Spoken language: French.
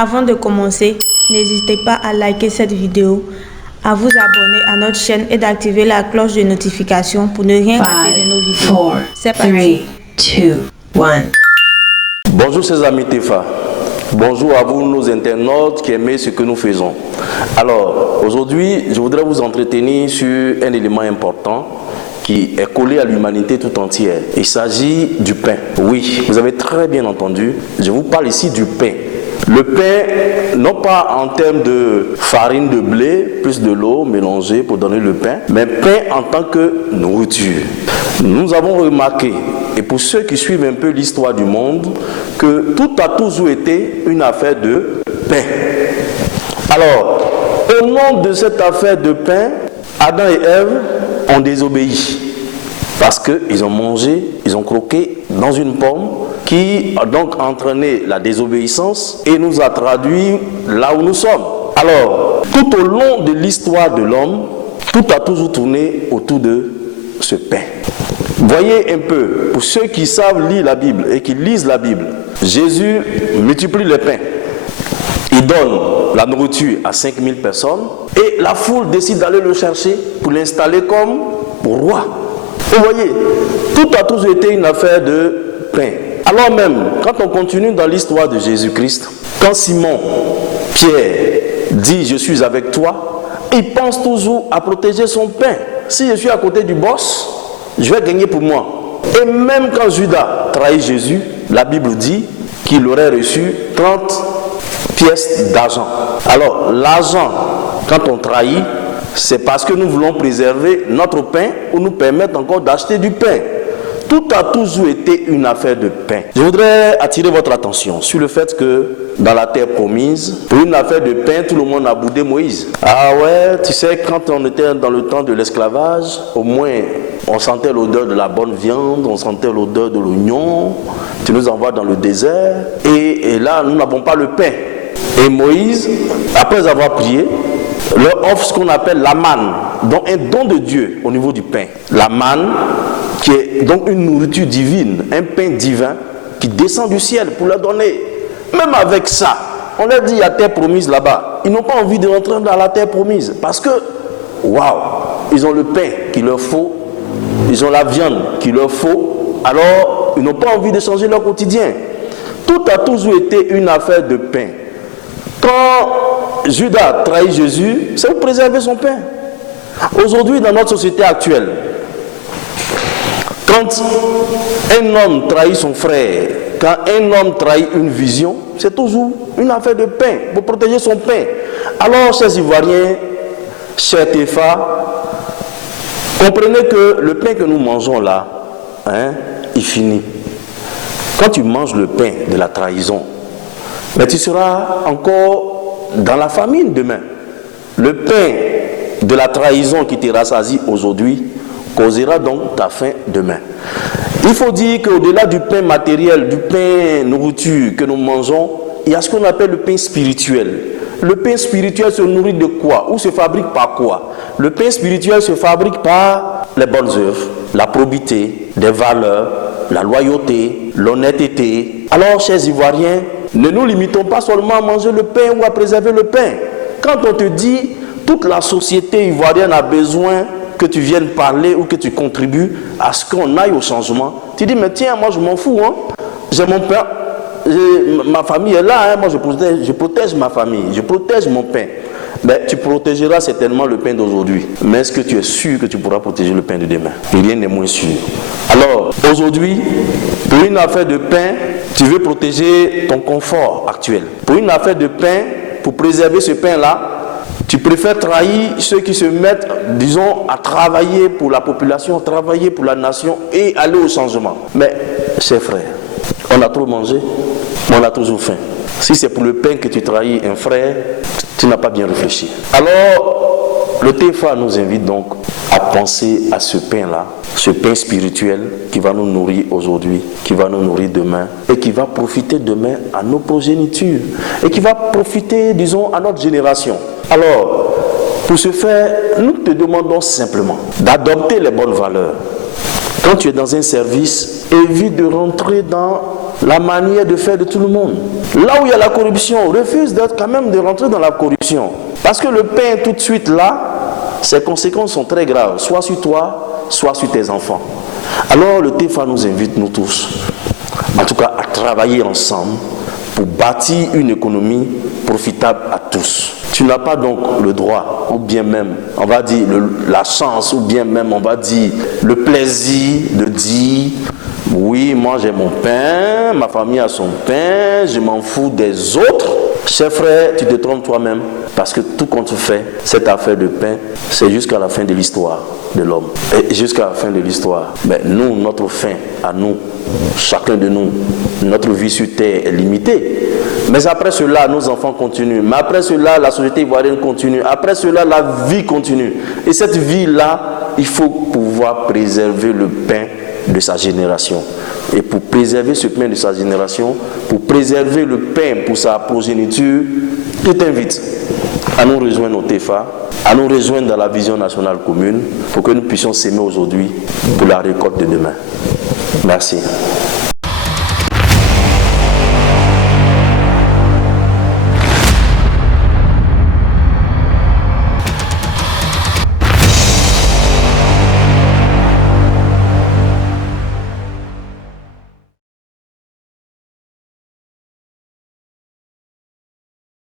Avant de commencer, n'hésitez pas à liker cette vidéo, à vous abonner à notre chaîne et d'activer la cloche de notification pour ne rien rater de nos vidéos. C'est parti. 3, 2, 1. Bonjour chers amis TEFA, bonjour à vous nos internautes qui aimez ce que nous faisons. Alors aujourd'hui je voudrais vous entretenir sur un élément important qui est collé à l'humanité tout entière. Il s'agit du pain. Oui, vous avez très bien entendu, je vous parle ici du pain. Le pain, non pas en termes de farine de blé, plus de l'eau mélangée pour donner le pain, mais pain en tant que nourriture. Nous avons remarqué, et pour ceux qui suivent un peu l'histoire du monde, que tout a toujours été une affaire de pain. Alors, au nom de cette affaire de pain, Adam et Ève ont désobéi. Parce qu'ils ont mangé, ils ont croqué dans une pomme qui a donc entraîné la désobéissance et nous a traduit là où nous sommes. Alors, tout au long de l'histoire de l'homme, tout a toujours tourné autour de ce pain. Voyez un peu, pour ceux qui savent lire la Bible et qui lisent la Bible, Jésus multiplie les pains. Il donne la nourriture à 5000 personnes et la foule décide d'aller le chercher pour l'installer comme roi. Vous voyez, tout a toujours été une affaire de pain. Alors même, quand on continue dans l'histoire de Jésus-Christ, quand Simon, Pierre, dit « Je suis avec toi », il pense toujours à protéger son pain. Si je suis à côté du boss, je vais gagner pour moi. Et même quand Judas trahit Jésus, la Bible dit qu'il aurait reçu 30 pièces d'argent. Alors, l'argent, quand on trahit, c'est parce que nous voulons préserver notre pain ou nous permettre encore d'acheter du pain. Tout a toujours été une affaire de pain. Je voudrais attirer votre attention sur le fait que dans la terre promise, pour une affaire de pain, tout le monde a boudé Moïse. Ah ouais, tu sais, quand on était dans le temps de l'esclavage, au moins on sentait l'odeur de la bonne viande, on sentait l'odeur de l'oignon. Tu nous envoies dans le désert et là nous n'avons pas le pain. Et Moïse, après avoir prié, leur offre ce qu'on appelle la manne, donc un don de Dieu au niveau du pain. La manne, qui est donc une nourriture divine, un pain divin qui descend du ciel pour leur donner. Même avec ça, on leur dit il y a terre promise là-bas. Ils n'ont pas envie de rentrer dans la terre promise parce que, waouh, ils ont le pain qu'il leur faut, ils ont la viande qu'il leur faut, alors ils n'ont pas envie de changer leur quotidien. Tout a toujours été une affaire de pain. Quand Judas trahit Jésus, c'est pour préserver son pain. Aujourd'hui, dans notre société actuelle, quand un homme trahit son frère, quand un homme trahit une vision, c'est toujours une affaire de pain, pour protéger son pain. Alors, chers Ivoiriens, chers TEFA, comprenez que le pain que nous mangeons là, il finit. Quand tu manges le pain de la trahison, mais tu seras encore dans la famine demain. Le pain de la trahison qui te rassasie aujourd'hui causera donc ta faim demain. Il faut dire qu'au-delà du pain matériel, du pain nourriture que nous mangeons, il y a ce qu'on appelle le pain spirituel. Le pain spirituel se nourrit de quoi? Ou se fabrique par quoi? Le pain spirituel se fabrique par les bonnes œuvres, la probité, des valeurs, la loyauté, l'honnêteté. Alors, chers Ivoiriens, ne nous limitons pas seulement à manger le pain ou à préserver le pain. Quand on te dit toute la société ivoirienne a besoin que tu viennes parler ou que tu contribues à ce qu'on aille au changement, tu dis mais tiens, moi je m'en fous, j'ai mon pain, ma famille est là, moi je protège ma famille, je protège mon pain. Mais tu protégeras certainement le pain d'aujourd'hui. Mais est-ce que tu es sûr que tu pourras protéger le pain de demain? Rien n'est moins sûr. Alors, aujourd'hui, pour une affaire de pain, tu veux protéger ton confort actuel. Pour une affaire de pain, pour préserver ce pain-là, tu préfères trahir ceux qui se mettent, disons, à travailler pour la population, travailler pour la nation et aller au changement. Mais, chers frères, on a trop mangé, mais on a toujours faim. Si c'est pour le pain que tu trahis un frère, tu n'as pas bien réfléchi. Alors, le TEFA nous invite donc à penser à ce pain-là, ce pain spirituel qui va nous nourrir aujourd'hui, qui va nous nourrir demain et qui va profiter demain à nos progénitures et qui va profiter, disons, à notre génération. Alors, pour ce faire, nous te demandons simplement d'adopter les bonnes valeurs. Quand tu es dans un service, évite de rentrer dans la manière de faire de tout le monde. Là où il y a la corruption, on refuse quand même de rentrer dans la corruption. Parce que le pain, tout de suite là, ses conséquences sont très graves, soit sur toi, soit sur tes enfants. Alors le TEFA nous invite, nous tous, en tout cas à travailler ensemble pour bâtir une économie profitable à tous. Tu n'as pas donc le droit, ou bien même, on va dire, la chance, ou bien même, on va dire, le plaisir de dire, oui, moi j'ai mon pain, ma famille a son pain, je m'en fous des autres. Cher frère, tu te trompes toi-même, parce que tout compte fait, cette affaire de pain, c'est jusqu'à la fin de l'histoire de l'homme. Et jusqu'à la fin de l'histoire, mais nous, notre fin, à nous, chacun de nous, notre vie sur terre est limitée. Mais après cela, nos enfants continuent. Mais après cela, la société ivoirienne continue. Après cela, la vie continue. Et cette vie-là, il faut pouvoir préserver le pain de sa génération. Et pour préserver ce pain de sa génération, pour préserver le pain pour sa progéniture, je t'invite à nous rejoindre au TEFA, à nous rejoindre dans la vision nationale commune pour que nous puissions s'aimer aujourd'hui pour la récolte de demain. Merci.